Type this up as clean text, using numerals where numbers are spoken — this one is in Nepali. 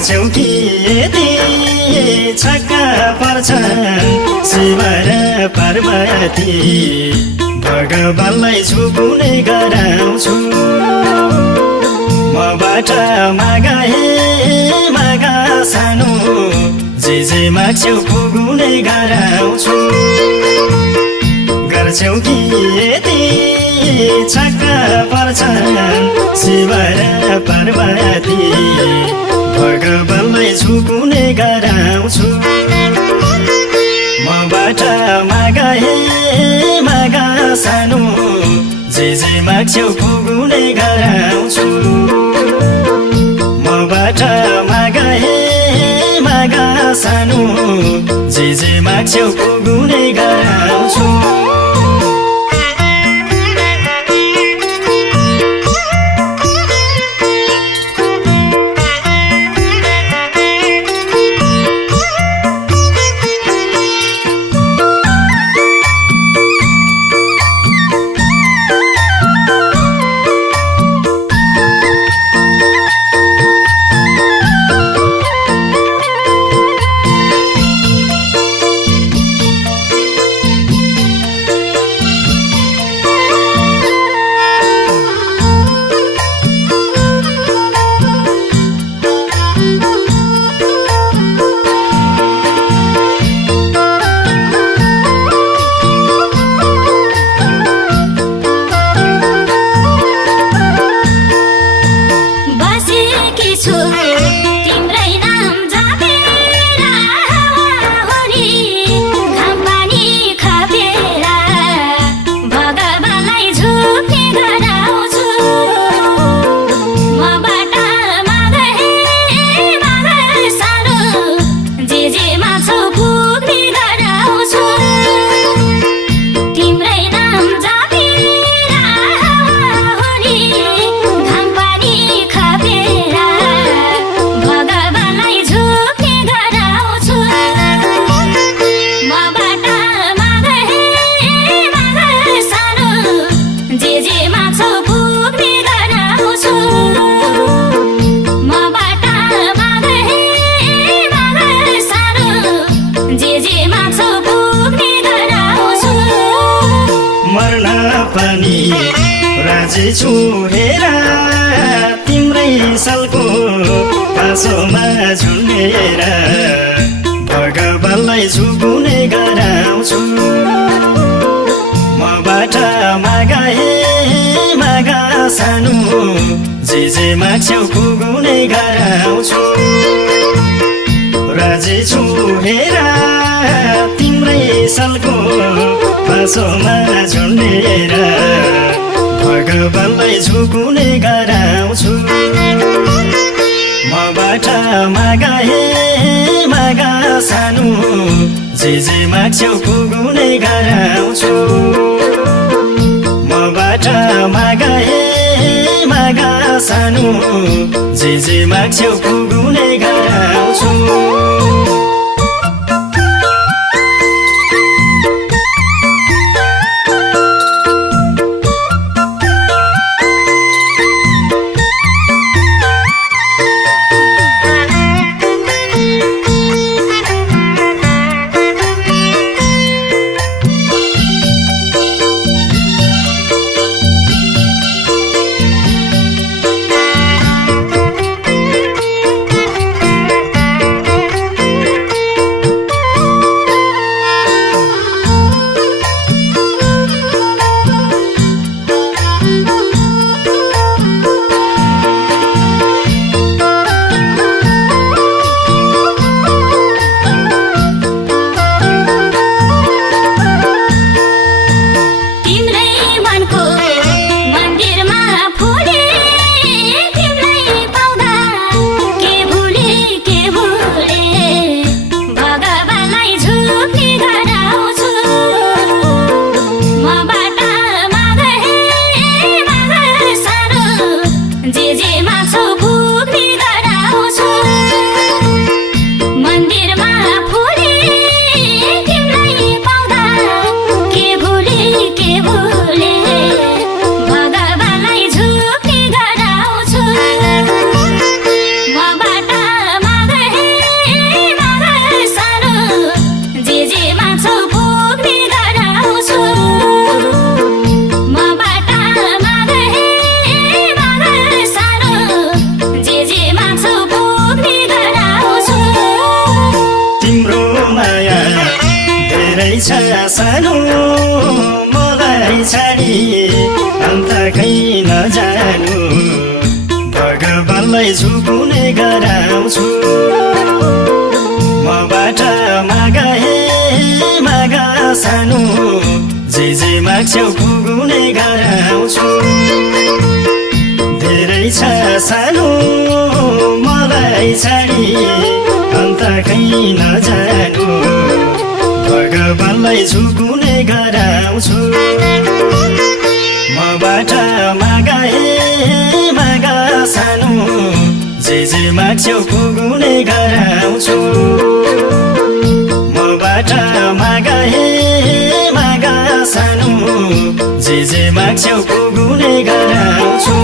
गर्छौ कि यति छक्का पर्छन् शिव र पार्वती भगवानलाई झुकुने गराउँछु मबाट मागा हे मागा सानो जे माग्छौ पुगुने गराउँछु गर्छौ कि यति छक्का पर्छन् शिव र पार्वती भगवानलाई झुकुने गराउँछु मबाट मागा हे मागा सानो जे माग्छौ पुगुने गराउँछु मबाट मागा हे मागा सानो जे माग्छौ पुगुने गराउँछु राजी छु हेर तिम्रै सालको पासोमा झुन्डेर भगवानलाई झुकुने गराउँछु मबाट मागा हे मागा सानो जे माग्छौ पुगुने गराउँछु राजी छु हेर तिम्रै सालको पासोमा झुन्डेर भगवानलाई झुकुने गराउँछु मबाट मागा हे मागा सानो जे माग्छौ पुगुने गराउँछु मबाट मागा हे मागा सानो जे माग्छौ पुगुने गराउँछु सानो मलाई छाडी अन्त कहीँ नजानु भगवानलाई झुकुने गराउँछु मबाट माग हे माग सानो जे माग्छौ पुगुने गराउँछु धेरै छ सानो मलाई छाडी अन्त कहीँ नजानु भगवानलाई झुकुने गराउँछु मबाट माग हे माग सानो जे माग्छौ पुगुने गराउँछु मबाट माग हे माग सानो जे माग्छौ पुगुने गराउँछु